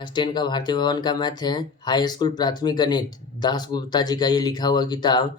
Class 10 का भारतीय भवन का मैथ है। हाई स्कूल प्राथमिक गणित दास गुप्ता जी का ये लिखा हुआ किताब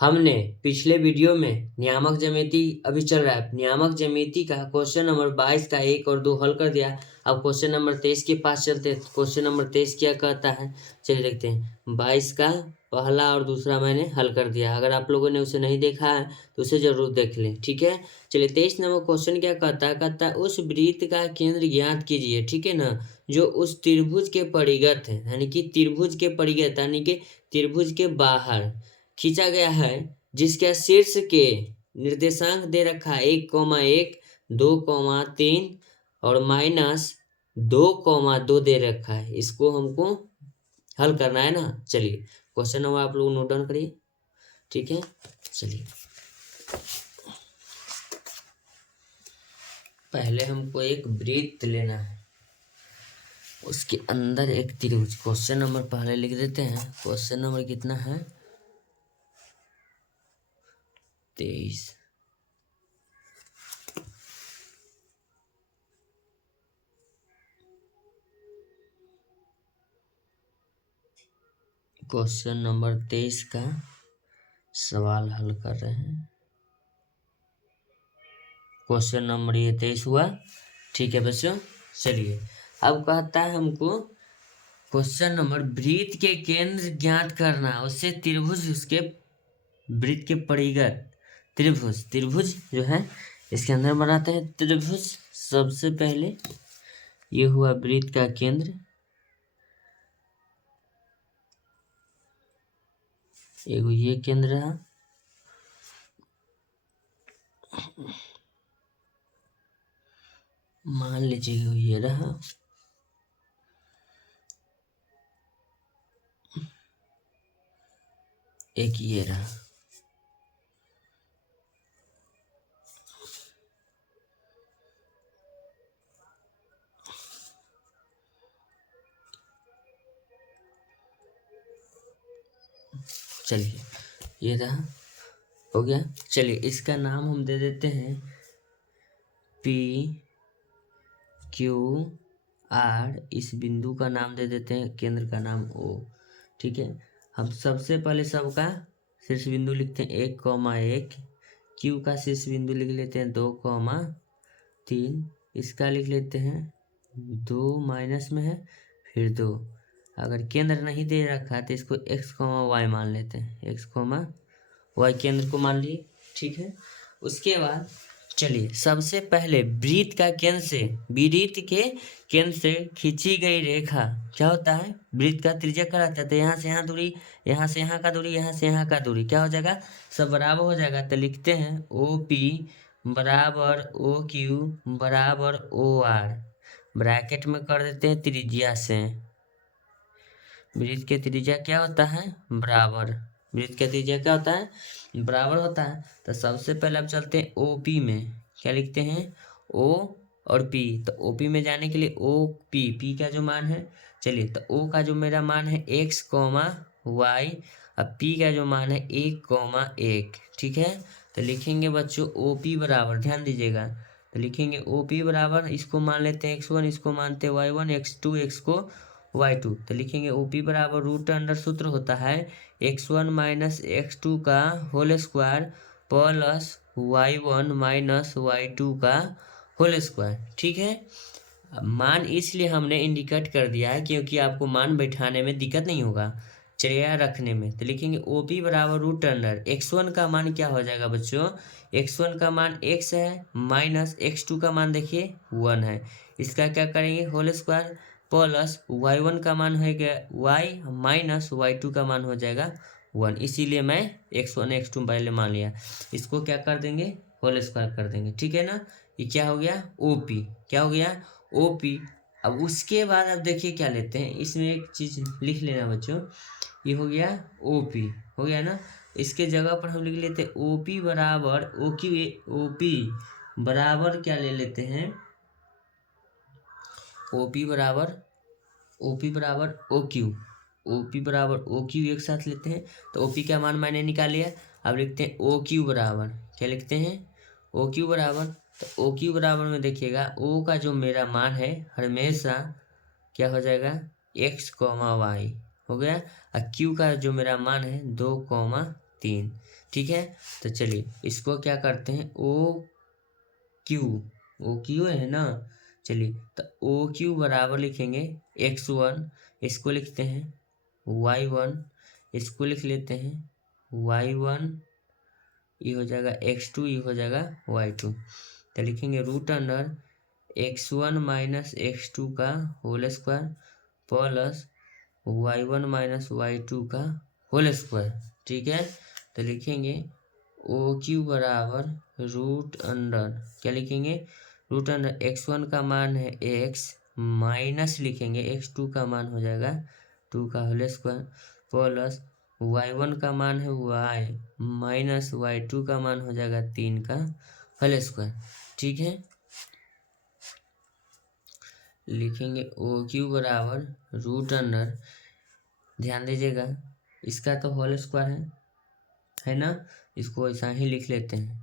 हमने पिछले वीडियो में नियामक ज्यामिति अभी चल रहा है। नियामक ज्यामिति का क्वेश्चन नंबर 22 का 1 और 2 हल कर दिया। अब क्वेश्चन नंबर 23 के पास चलते हैं। क्वेश्चन नंबर 23 क्या कहता है, चलिए देखते हैं। 22 का पहला और दूसरा मैंने हल कर दिया। अगर आप लोगों ने उसे नहीं देखा है तो उसे जरूर देख लें, ठीक है। चलिए 23 नंबर क्वेश्चन क्या कहता है, कहता है उस वृत्त का केंद्र ज्ञात कीजिए, ठीक है ना, जो उस त्रिभुज के परिगत है, यानी कि त्रिभुज के परिगत यानी कि त्रिभुज के बाहर खींचा गया है, जिसका शीर्ष के निर्देशांक दे रखा है 1,1, 2,3 और -2,2 दे रखा है। इसको हमको हल करना है ना। चलिए क्वेश्चन नंबर आप लोग नोट डाउन करिए, ठीक है। चलिए पहले हमको एक वृत्त लेना है, उसके अंदर एक त्रिभुज। क्वेश्चन नंबर पहले लिख देते हैं। क्वेश्चन नंबर कितना है, 23। क्वेश्चन नंबर 23 का सवाल हल कर रहे हैं। क्वेश्चन नंबर ये 23 हुआ, ठीक है बच्चों। चलिए अब कहता है हमको क्वेश्चन नंबर वृत्त के केंद्र ज्ञात करना, उससे त्रिभुज उसके वृत्त के परिगत त्रिभुज जो है इसके अंदर बनाते हैं त्रिभुज। सबसे पहले ये हुआ वृत्त का केंद्र, एगो ये केंद्र रहा, मान लीजिए ये रहा, एक ये रहा। चलिए ये रहा, हो गया। चलिए इसका नाम हम दे देते हैं P Q R। इस बिंदु का नाम दे देते हैं, केंद्र का नाम O, ठीक है। हम सबसे पहले सबका शीर्ष बिंदु लिखते हैं 1,1, Q का शीर्ष बिंदु लिख लेते हैं 2,3, इसका लिख लेते हैं 2 माइनस में है फिर 2। अगर केंद्र नहीं दे रखा है तो इसको x, y मान लेते हैं, x, y केंद्र को मान लिए, ठीक है। उसके बाद चलिए सबसे पहले वृत्त का केंद्र से वृत्त के केंद्र से खींची गई रेखा क्या होता है, वृत्त का त्रिज्या क्या रहता है, तो यहाँ से यहाँ दूरी, यहाँ से यहाँ का दूरी, यहाँ से यहाँ का दूरी क्या हो जाएगा, सब बराबर हो जाएगा। तो लिखते हैं OP बराबर OQ बराबर OR, ब्रैकेट में कर देते हैं त्रिज्या से। वृत्त के त्रिज्या क्या होता है, बराबर। वृत्त का त्रिज्या क्या होता है, बराबर होता है। तो सबसे पहले अब चलते हैं OP में, क्या लिखते हैं O और P। तो OP में जाने के लिए OP, P का जो मान है, चलिए तो O का जो मेरा मान है x, y, अब P का जो मान है 1,1, ठीक है। तो लिखेंगे बच्चों OP बराबर, ध्यान दीजिएगा, तो लिखेंगे OP बराबर, इसको मान लेते हैं x1, इसको मानते हैं y1, x2, x को y2। तो लिखेंगे OP बराबर रूट अंडर सूत्र होता है x1 माइनस x2 का whole square plus y1 minus y2 का होल स्क्वायर, ठीक है। मान इसलिए हमने इंडिकेट कर दिया है क्योंकि आपको मान बैठाने में दिक्कत नहीं होगा, चलिए रखने में। तो लिखेंगे OP बराबर रूट अंडर x1 का मान क्या हो जाएगा बच्चों, x1 का मान x है माइनस x2 का मान देखिए 1 है, इसका क्या करेंगे होल स्क्वायर प्लस y1 का मान है क्या y माइनस y2 का मान हो जाएगा 1। इसीलिए मैं x1 x2 पहले मान लिया, इसको क्या कर देंगे होल स्क्वायर कर देंगे, ठीक है ना। ये क्या हो गया OP, क्या हो गया OP। अब उसके बाद अब देखिए क्या लेते हैं, इसमें एक चीज लिख लेना बच्चों, ये हो गया OP, हो गया ना। इसके जगह पर हम लिख लेते हैं OP बराबर OP बराबर क्या ले लेते हैं, OP बराबर OQ बराबर OQ एक साथ लेते हैं। तो OP का मान मैंने निकाल लिया। अब लिखते हैं OQ बराबर, क्या लिखते हैं OQ बराबर, तो OQ बराबर में देखिएगा O का जो मेरा मान है हमेशा क्या हो जाएगा x कॉमा वाई हो गया। और q का जो मेरा मान है 2,3। ठीक है, तो चलिए इसको क्या करते हैं ओ क्यू है ना। चलिए तो ओ क्यू बराबर लिखेंगे x1, इसको लिखते हैं y1, इसको लिख लेते हैं y1, ये हो जाएगा x2, ये हो जाएगा y2। तो लिखेंगे root under x1 minus x2 का whole square plus y1 minus y2 का होल स्क्वायर। ठीक है, तो लिखेंगे ओ क्यू बराबर रूट अंडर, क्या लिखेंगे रूट अंडर x1 का मान है x माइनस लिखेंगे x2 का मान हो जाएगा 2 का होल स्क्वायर प्लस y1 का मान है y माइनस y2 का मान हो जाएगा 3 का होल स्क्वायर। ठीक है, लिखेंगे ओ क्यू बराबर रूट अंडर, ध्यान दीजिएगा इसका तो होल स्क्वायर है ना, इसको ऐसा ही लिख लेते हैं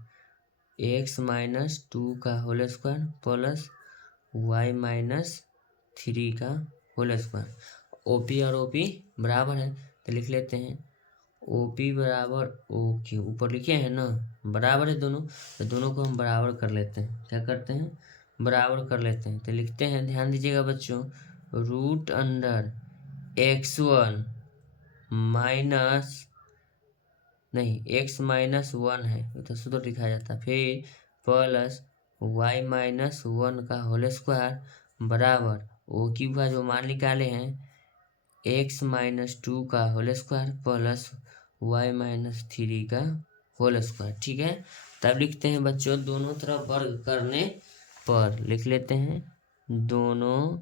x माइनस 2 का whole square plus y minus 3 का होल स्क्वायर। ओपी और ओपी बराबर है तो लिख लेते हैं ओपी बराबर ओ क्यू, ऊपर लिखे हैं ना बराबर है दोनों, तो दोनों को हम बराबर कर लेते हैं। क्या करते हैं बराबर कर लेते हैं, तो लिखते हैं ध्यान दीजिएगा बच्चों रूट अंडर x1 माइनस नहीं x माइनस 1 है तो सूत्र लिखा जाता है, फिर प्लस y माइनस 1 का होल स्क्वायर बराबर ओ क्यू का जो मान निकाले हैं x माइनस 2 का whole square plus y minus 3 का होल स्क्वायर। ठीक है, तब लिखते हैं बच्चों दोनों तरफ वर्ग करने पर, लिख लेते हैं दोनों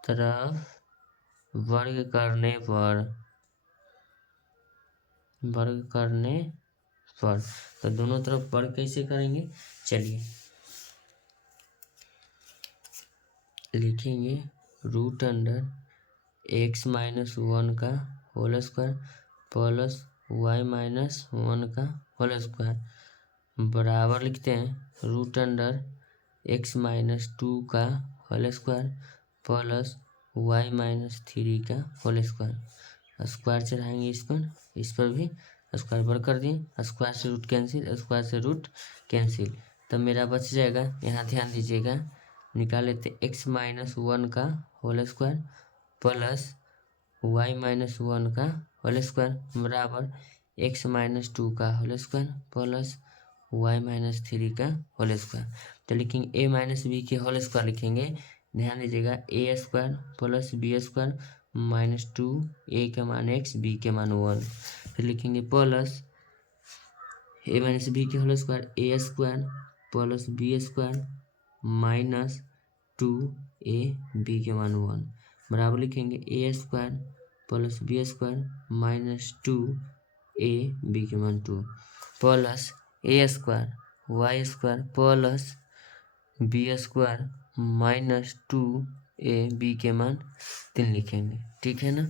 तरफ वर्ग करने पर, वर्ग करने पर। तो दोनों तरफ वर्ग कैसे करेंगे, चलिए लिखेंगे रूट अंडर x माइनस 1 का whole square plus y minus 1 का होल स्क्वायर बराबर लिखते हैं रूट अंडर x माइनस 2 का whole square plus y minus 3 का होल स्क्वायर। स्क्वायर चढ़ाएंगे इस पर भी स्क्वायर बर कर दिए, स्क्वायर से रूट कैंसिल, स्क्वायर से रूट कैंसिल, तब मेरा बच जाएगा। यहाँ ध्यान दीजिएगा निकाल लेते x माइनस 1 का whole square plus y minus 1 का होल स्क्वायर बराबर x माइनस 2 का whole square plus y minus 3 का होल स्क्वायर। तो लिखेंगे a माइनस बी के होल स्क्वायर लिखेंगे, ध्यान दीजिएगा a square plus b square minus 2, a के मान x, b के मान 1, फिर लिखेंगे प्लस a माइनस बी के whole square a square plus b square minus 2a b के मान 1 बराबर लिखेंगे a square plus b square minus 2a b के मान 2 प्लस a square y square plus b square minus 2a b के मान 3 लिखेंगे। ठीक है ना,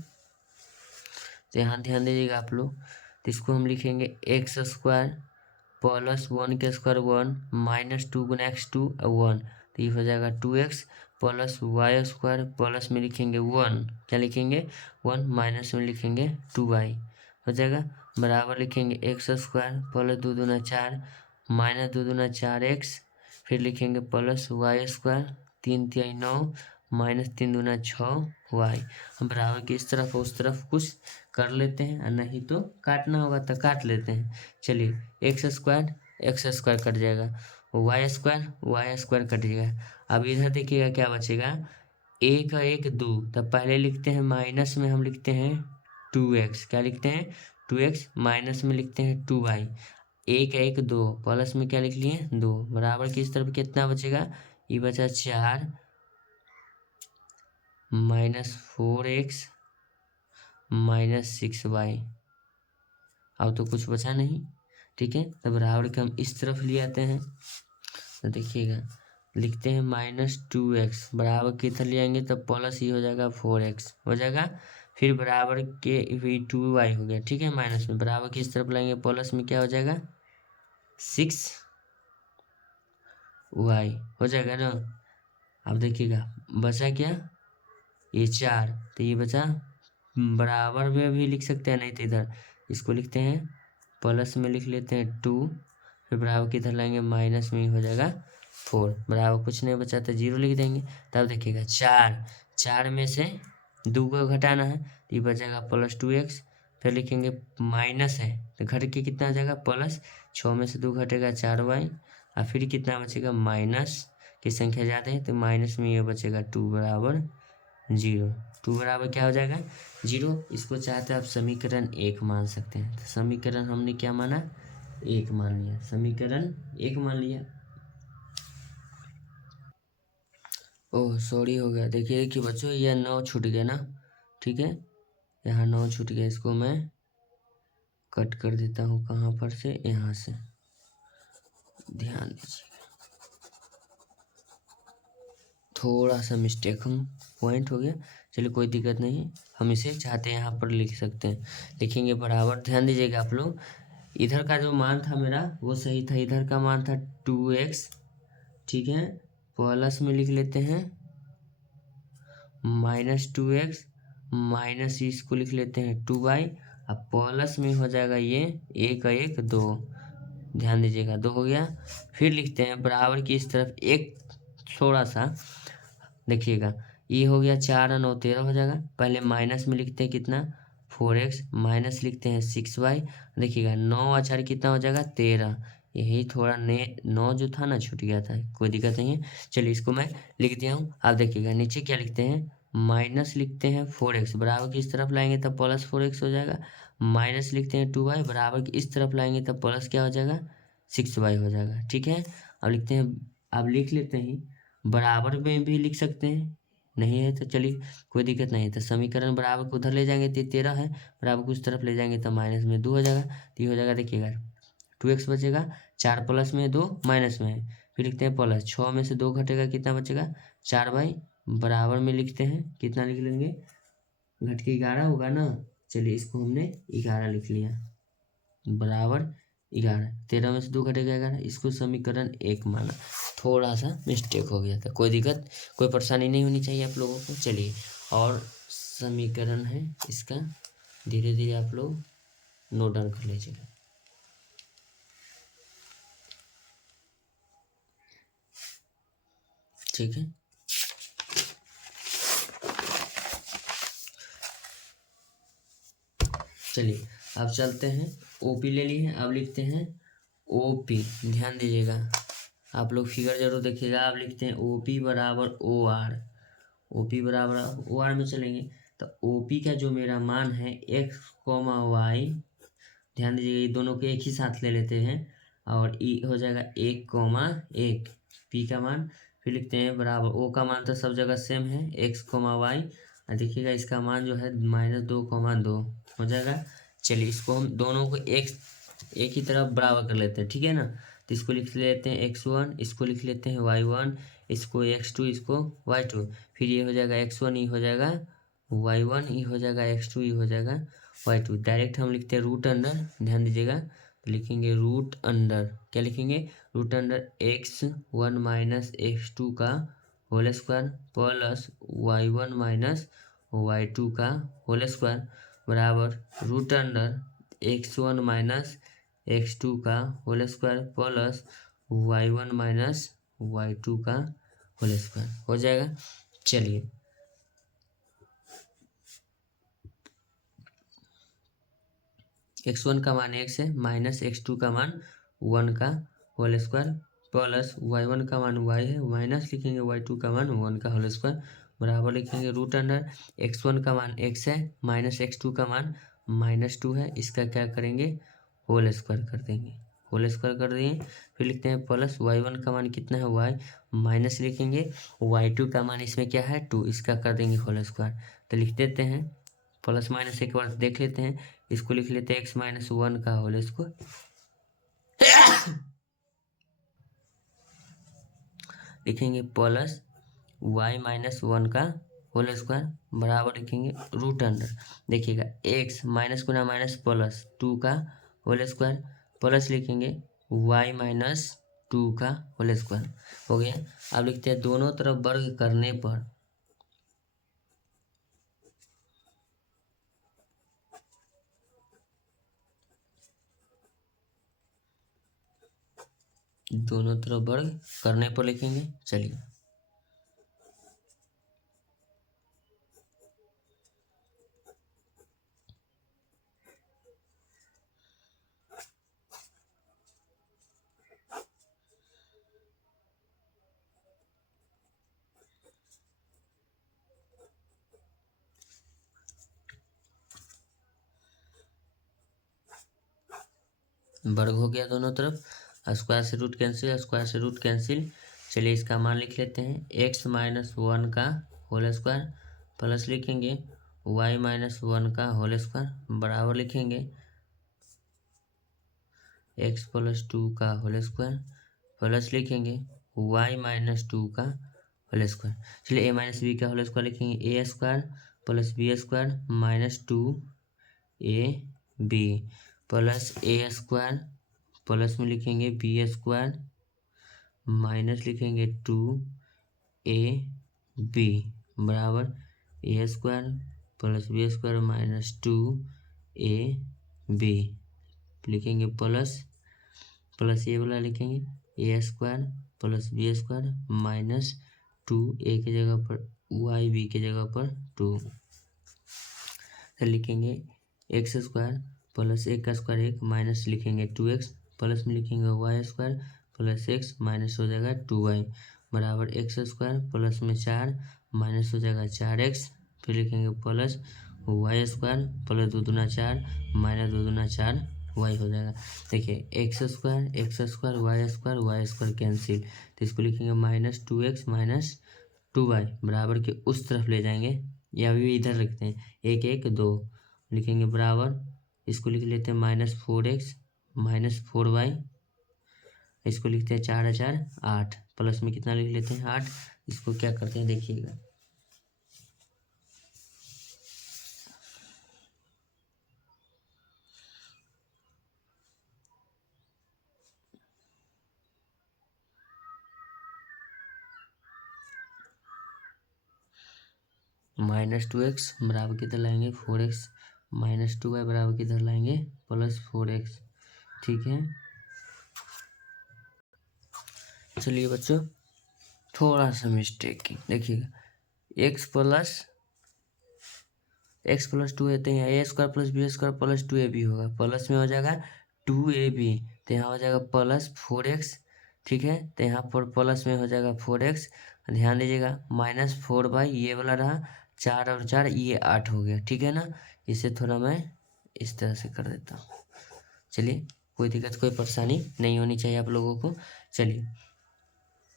तो यहाँ ध्यान दीजिएगा आप लोग, तो इसको हम लिखेंगे एक्स स्क्वायर प्लस 1 के स्क्वायर 1 माइनस 2 गुना x 2 1, तो ये हो जाएगा 2x plus Y square plus में लिखेंगे 1, क्या लिखेंगे 1 माइनस में लिखेंगे 2y हो जाएगा बराबर लिखेंगे एक्स स्क्वायर प्लस 2 दूना 4 माइनस 2 दूना 4x, फिर लिखेंगे प्लस वाई स्क्वायर 3 तिहाई 9 माइनस 3 दूना 6y। हम बराबर की इस तरफ उस तरफ कुछ कर लेते हैं और नहीं तो काटना होगा तो काट लेते हैं। चलिए एक्स स्क्वायर कट जाएगा, वाई स्क्वायर कट जाएगा। अब इधर देखिएगा क्या बचेगा, एक और एक 2, तब पहले लिखते हैं माइनस में हम लिखते हैं 2x, क्या लिखते हैं 2x माइनस में लिखते हैं 2y, एक 2 प्लस में क्या लिख लिए 2 बराबर की इस तरफ कितना बचेगा, ये बचा 4 माइनस 4x माइनस 6y। अब तो कुछ बचा नहीं, ठीक है, तब बराबर के हम इस तरफ ले आते हैं, तो देखिएगा लिखते हैं माइनस 2x बराबर किधर ले आएंगे तब प्लस ही हो जाएगा 4x हो जाएगा, फिर बराबर के 2y हो गया। ठीक है, माइनस में बराबर की इस तरफ लाएंगे प्लस में क्या हो जाएगा 6y हो जाएगा ना। अब देखिएगा बचा क्या, ये 4, तो ये बचा बराबर में भी लिख सकते हैं, नहीं तो इधर इसको लिखते हैं प्लस में लिख लेते हैं 2, फिर बराबर की इधर लाएंगे माइनस में ही हो जाएगा 4, बराबर कुछ नहीं बचा तो 0 लिख देंगे। तब देखिएगा 4 में से 2 को घटाना है तो ये बचेगा +2x, फिर लिखेंगे माइनस है तो घट के कितना आ जाएगा प्लस, 6 में से 2 घटेगा 4y, और फिर कितना बचेगा माइनस की संख्या ज़्यादा है तो माइनस में ये बचेगा 2 बराबर 0। 2 बराबर क्या हो जाएगा 0। इसको चाहते आप समीकरण 1 मान सकते हैं, तो समीकरण हमने क्या माना 1 मान लिया, समीकरण 1 मान लिया। ओह सॉरी हो गया, देखिए कि बच्चों यह 9 छूट गया ना, ठीक है, यहाँ 9 छूट गया, इसको मैं कट कर देता हूँ, कहाँ पर से, यहाँ से, ध्यान दीजिए थोड़ा सा मिस्टेक हम पॉइंट हो गया, चलिए कोई दिक्कत नहीं, हम इसे चाहते हैं यहाँ पर लिख सकते हैं, लिखेंगे बराबर, ध्यान दीजिएगा आप लोग, इधर का जो मान था मेरा वो सही था, इधर का मान था 2x, ठीक है, प्लस में लिख लेते हैं -2x, माइनस इसको लिख लेते हैं 2y, अब प्लस में हो जाएगा ये 1 1 2, ध्यान दीजिएगा 2 हो गया, फिर लिखते हैं बराबर की इस तरफ एक थोड़ा सा, देखिएगा ये हो गया 4 और 9 13 हो जाएगा, पहले माइनस में लिखते हैं कितना 4x, माइनस लिखते हैं 6y, देखिएगा 9 और 4 कितना हो जाएगा 13, यही थोड़ा 9 जो था ना छूट गया था, कोई दिक्कत नहीं है, चलिए इसको मैं लिख दिया हूँ। आप देखिएगा नीचे क्या लिखते हैं, माइनस लिखते हैं 4x, बराबर की इस तरफ लाएंगे तब +4x हो जाएगा, माइनस लिखते हैं 2y, बराबर की इस तरफ लाएंगे तब प्लस क्या हो जाएगा 6y हो जाएगा, ठीक है। अब लिखते हैं, अब लिख लेते हैं, बराबर में भी लिख सकते हैं, नहीं है तो चलिए कोई दिक्कत नहीं है, तो समीकरण बराबर को उधर ले जाएंगे तो 13 है, बराबर को उस तरफ ले जाएंगे तो माइनस में 2 हो जाएगा, तो ये हो जाएगा देखिएगा 2x बचेगा, 4 प्लस में 2 माइनस में है, फिर लिखते हैं प्लस, 6 में से 2 घटेगा कितना बचेगा 4y, बराबर में लिखते हैं कितना लिख लेंगे, घट के 11 होगा ना, चलिए इसको हमने 11 लिख लिया, बराबर 11, 13 में से 2 घटेगा 11, इसको समीकरण 1 माना, थोड़ा सा मिस्टेक हो गया था, कोई दिक्कत कोई परेशानी नहीं होनी चाहिए आप लोगों को। चलिए और समीकरण है इसका, धीरे धीरे आप लोग नोट डाउन कर लीजिएगा। ठीक है, चलिए अब चलते हैं, ओपी ले लिए हैं, अब लिखते हैं ओपी, ध्यान दीजिएगा आप लोग फिगर जरूर देखिएगा, आप लिखते हैं ओपी बराबर ओ आर, ओपी बराबर ओ आर में चलेंगे, तो ओपी का जो मेरा मान है x, y, ध्यान दीजिएगा ये दोनों को एक ही साथ ले लेते हैं, और ई हो जाएगा 1, पी का मान, फिर लिखते हैं बराबर, ओ का मान तो सब जगह सेम है x, y, और देखिएगा इसका मान जो है -2, हो जाएगा। चलिए इसको हम दोनों को एक ही तरफ बराबर कर लेते हैं, ठीक है ना, तो इसको लिख लेते हैं x1, इसको लिख लेते हैं y1, इसको x2, इसको y2, फिर ये हो जाएगा x1, ये हो जाएगा y1, ये हो जाएगा x2, ये हो जाएगा y2, डायरेक्ट हम लिखते हैं रूट अंडर, ध्यान दीजिएगा, तो लिखेंगे रूट अंडर, क्या लिखेंगे root under x1 minus x2 का whole square plus y1 minus y2 का होल स्क्वायर बराबर root under x1 minus x2 का whole square plus y1 minus y2 का होल स्क्वायर हो जाएगा। चलिए x1 का मान x है, माइनस x2 का मान 1 का होल स्क्वायर प्लस y1 का मान y है, माइनस लिखेंगे y2 का मान 1 का होल स्क्वायर बराबर लिखेंगे रूट अंडर x1 का मान x है, माइनस x2 का मान -2 है, इसका क्या करेंगे होल स्क्वायर कर देंगे, होल स्क्वायर कर दिए, फिर लिखते हैं प्लस y1 का मान कितना है y, माइनस लिखेंगे y2 का मान इसमें क्या है 2, इसका कर देंगे होल स्क्वायर, तो लिख देते हैं प्लस माइनस एक बार देख लेते हैं, इसको लिख लेते हैं x माइनस 1 का होल स्क्वायर, लिखेंगे प्लस y माइनस 1 का होल स्क्वायर बराबर लिखेंगे रूट अंडर, देखिएगा x माइनस गुना माइनस प्लस 2 का होल स्क्वायर प्लस लिखेंगे y माइनस 2 का होल स्क्वायर हो गया। अब लिखते हैं दोनों तरफ वर्ग करने पर लिखेंगे। चलिए वर्ग हो गया दोनों तरफ, स्क्वायर से रूट कैंसिल। चलिए इसका मान लिख लेते हैं, x-1 का होल स्क्वायर प्लस लिखेंगे y-1 का होल स्क्वायर बराबर लिखेंगे x + 2 का होल स्क्वायर प्लस लिखेंगे y-2 का होल स्क्वायर। चलिए a-b का होल स्क्वायर लिखेंगे a² + b² - 2ab plus a² plus में लिखेंगे b² माइनस लिखेंगे 2ab बराबर a² + b² - 2ab लिखेंगे प्लस ये वाला लिखेंगे a² + b² - 2a की जगह पर yb की जगह पर 2 लिखेंगे x² प्लस 1 का स्क्वायर 1 माइनस लिखेंगे 2x प्लस में लिखेंगे y² प्लस x माइनस हो जाएगा 2y बराबर x² प्लस में 4 माइनस हो जाएगा 4x फिर लिखेंगे प्लस y² प्लस 2 दूना 4 माइनस 2 दूना 4 y हो जाएगा। देखिए x² y² कैंसिल, तो इसको लिखेंगे -2x माइनस 2y बराबर के उस तरफ ले जाएंगे या भी इधर लिखते हैं 1 1 2 लिखेंगे बराबर, इसको लिख लेते हैं -4x माइनस 4y, इसको लिखते हैं 4 4 8 प्लस में कितना लिख लेते हैं 8। इसको क्या करते हैं देखिएगा, -2x बराबर किधर लाएंगे 4x माइनस 2y बराबर किधर लाएंगे +4x। ठीक है, चलिए बच्चों थोड़ा सा मिस्टेक देखिएगा, x + 2 है तो यहाँ a² + b² + 2ab होगा, प्लस में हो जाएगा 2ab तो यहाँ हो जाएगा +4x। ठीक है, तो यहाँ पर प्लस में हो जाएगा 4x, ध्यान दीजिएगा -4y ये वाला रहा 4 और 4 ये 8 हो गया। ठीक है ना, इसे थोड़ा मैं इस तरह से कर देता हूँ। चलिए कोई दिक्कत कोई परेशानी नहीं होनी चाहिए आप लोगों को। चलिए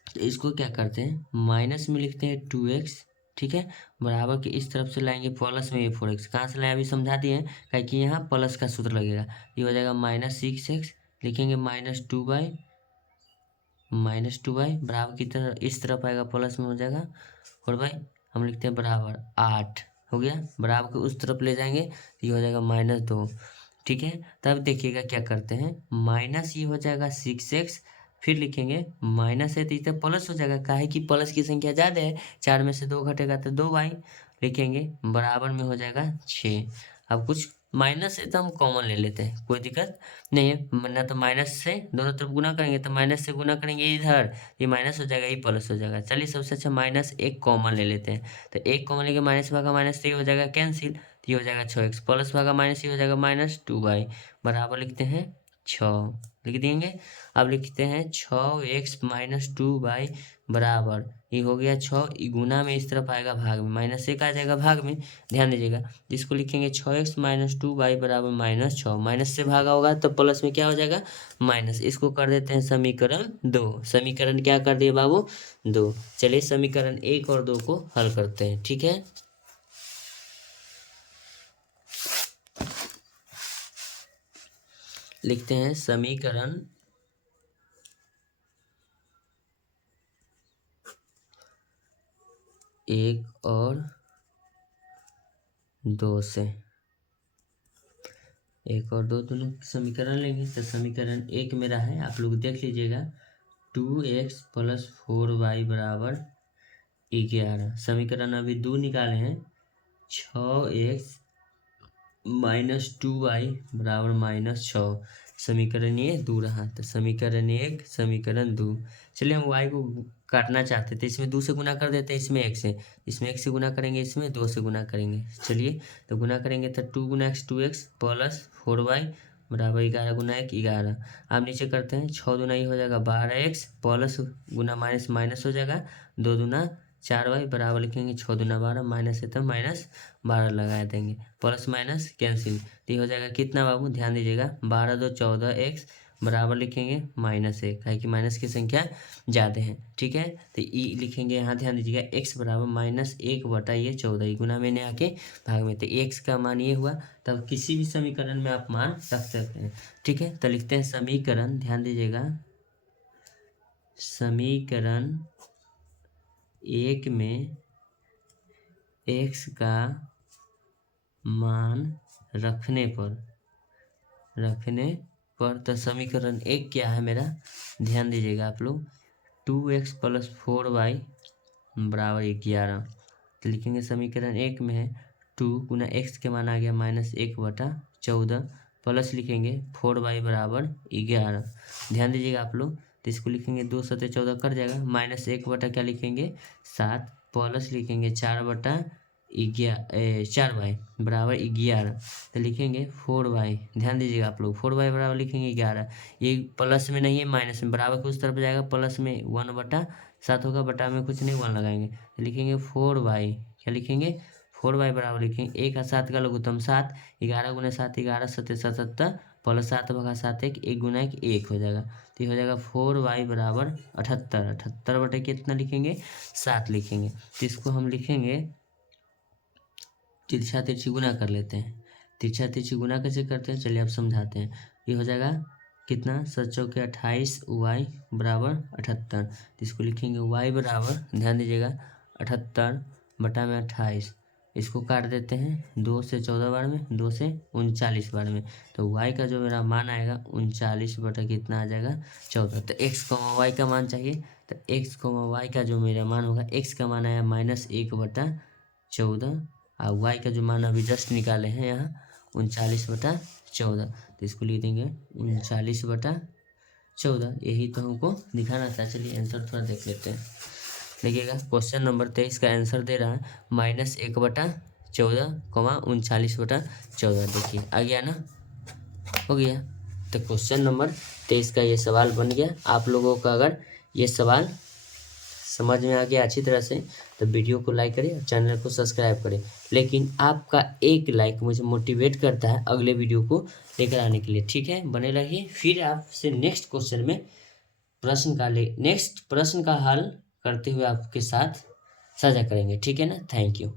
तो इसको क्या करते हैं माइनस में लिखते हैं 2x। ठीक है, बराबर के इस तरफ से लाएंगे प्लस में ये 4x, कहाँ से लाए अभी समझा दिए हैं, क्या कि यहाँ प्लस का सूत्र लगेगा, ये हो जाएगा -6x लिखेंगे -2y बराबर की तरह इस तरफ आएगा प्लस में हो जाएगा, और भाई हम लिखते हैं बराबर 8 हो गया, बराबर के उस तरफ ले जाएंगे तो ये हो जाएगा -2। ठीक है, तब देखिएगा क्या करते हैं माइनस ये हो जाएगा 6x, फिर लिखेंगे माइनस है तो इधर प्लस हो जाएगा, काहे कि प्लस की संख्या ज़्यादा है, 4 में से 2 घटेगा तो 2y लिखेंगे बराबर में हो जाएगा 6। अब कुछ माइनस है तो हम कॉमन ले लेते हैं, कोई दिक्कत नहीं है, ना तो माइनस से दोनों तरफ गुना करेंगे तो माइनस से गुना करेंगे इधर, ये माइनस हो जाएगा ये प्लस हो जाएगा। चलिए सबसे अच्छा माइनस एक कॉमन ले लेते हैं, तो एक कॉमन लेके माइनस भागा माइनस से ये हो जाएगा कैंसिल, तो ये हो जाएगा 6x प्लस भागा माइनस ये हो जाएगा -2y बराबर लिखते हैं 6 लिख देंगे। अब लिखते हैं 6x - 2y बराबर ये हो गया 6, गुना में इस तरफ आएगा भाग में, -1 आ जाएगा भाग में, ध्यान दीजिएगा जिसको लिखेंगे 6x - 2y बराबर -6, माइनस से भागा होगा तो प्लस में क्या हो जाएगा माइनस, इसको कर देते हैं समीकरण 2। समीकरण क्या कर दिए बाबू 2। चलिए समीकरण 1 और 2 को हल करते हैं। ठीक है, लिखते हैं समीकरण 1 और 2 से, 1 और 2 दोनों समीकरण लेंगे, तो समीकरण 1 मेरा है आप लोग देख लीजिएगा 2x प्लस 4y बराबर 11। समीकरण अभी 2 निकाले हैं। 6x माइनस 2y बराबर -6। समीकरण ये 2 रहा। तो समीकरण 1 समीकरण 2। चलिए हम y को काटना चाहते थे, इसमें 2 से गुना कर देते हैं, इसमें 1 से। इसमें 1 से गुना करेंगे, इसमें 2 से गुना करेंगे। चलिए तो गुना करेंगे तो 2 गुना x 2x प्लस 4y बराबर 11 गुना 1 11। अब नीचे करते हैं, 6 दूना ये हो जाएगा 12x प्लस गुना माइनस माइनस हो जाएगा 2 दूना 4y बराबर लिखेंगे 6 दूना 12 माइनस है तो -12 लगा देंगे। प्लस माइनस कैंसिल तो ये हो जाएगा कितना बाबू, ध्यान दीजिएगा 12 2 14x बराबर लिखेंगे -1, काहे कि माइनस की संख्या ज़्यादा है। ठीक है, तो ई लिखेंगे यहाँ, ध्यान दीजिएगा x बराबर -1 बटा ये 14 गुना में ने आके भाग में, तो x का मान ये हुआ। तब किसी भी समीकरण में आप मान रख सकते हैं। ठीक है, तो लिखते हैं समीकरण, ध्यान दीजिएगा समीकरण 1 में x का मान रखने पर तो समीकरण 1 क्या है मेरा, ध्यान दीजिएगा आप लोग 2x प्लस 4y बराबर 11। तो लिखेंगे समीकरण 1 में है 2 गुना x के मान आ गया -1 बटा 14 प्लस लिखेंगे 4y बराबर 11। ध्यान दीजिएगा आप लोग, तो इसको लिखेंगे 2 सते 14 कर जाएगा, -1 बटा क्या लिखेंगे 7 प्लस लिखेंगे 4 बटा 4y बराबर 11। तो लिखेंगे 4y, ध्यान दीजिएगा आप लोग 4y बराबर लिखेंगे 11। ये प्लस में नहीं है माइनस में, बराबर कुछ तरफ जाएगा, प्लस में 1 बटा 7 होगा, बटा में कुछ नहीं 1 लगाएंगे। तो लिखेंगे 4y, क्या लिखेंगे 4y बराबर लिखेंगे 1 और 7 का लघुत्तम 7, 11 गुना 7 11 7 77 प्लस 7 भगा 7 1 गुना 1 हो जाएगा। तो ये हो जाएगा 4y बराबर 78। 78 बटे कितना लिखेंगे 7 लिखेंगे। तो इसको हम लिखेंगे तिरछा तिरछी गुना कर लेते हैं। तिरछा तिरछी गुना कैसे करते हैं चलिए आप समझाते हैं। ये हो जाएगा कितना 7 चौके 28 y बराबर 78। तो इसको लिखेंगे y बराबर, ध्यान दीजिएगा 78 बटा में 28, इसको काट देते हैं 2 से 14 बार में, 2 से 39 बार में। तो y का जो मेरा मान आएगा 39 बटा कितना आ जाएगा 14। तो x y का मान चाहिए, तो x y का जो मेरा मान होगा, x का मान आया -1 बटा 14 और y का जो मान अभी जस्ट निकाले हैं यहाँ 39 बटा 14। तो इसको लिख देंगे 39 बटा 14। यही तो हमको दिखाना था। चलिए आंसर थोड़ा देख लेते हैं। देखिएगा क्वेश्चन नंबर 23 का आंसर दे रहा है -1 बटा 14, 39 बटा 14। देखिए आ गया ना, हो गया। तो क्वेश्चन नंबर 23 का ये सवाल बन गया। आप लोगों का अगर ये सवाल समझ में आ गया अच्छी तरह से तो वीडियो को लाइक करें और चैनल को सब्सक्राइब करें। लेकिन आपका एक लाइक मुझे मोटिवेट करता है अगले वीडियो को लेकर आने के लिए। ठीक है, बने रहिए। फिर आपसे नेक्स्ट क्वेश्चन में नेक्स्ट प्रश्न का हल करते हुए आपके साथ साझा करेंगे। ठीक है ना, थैंक यू।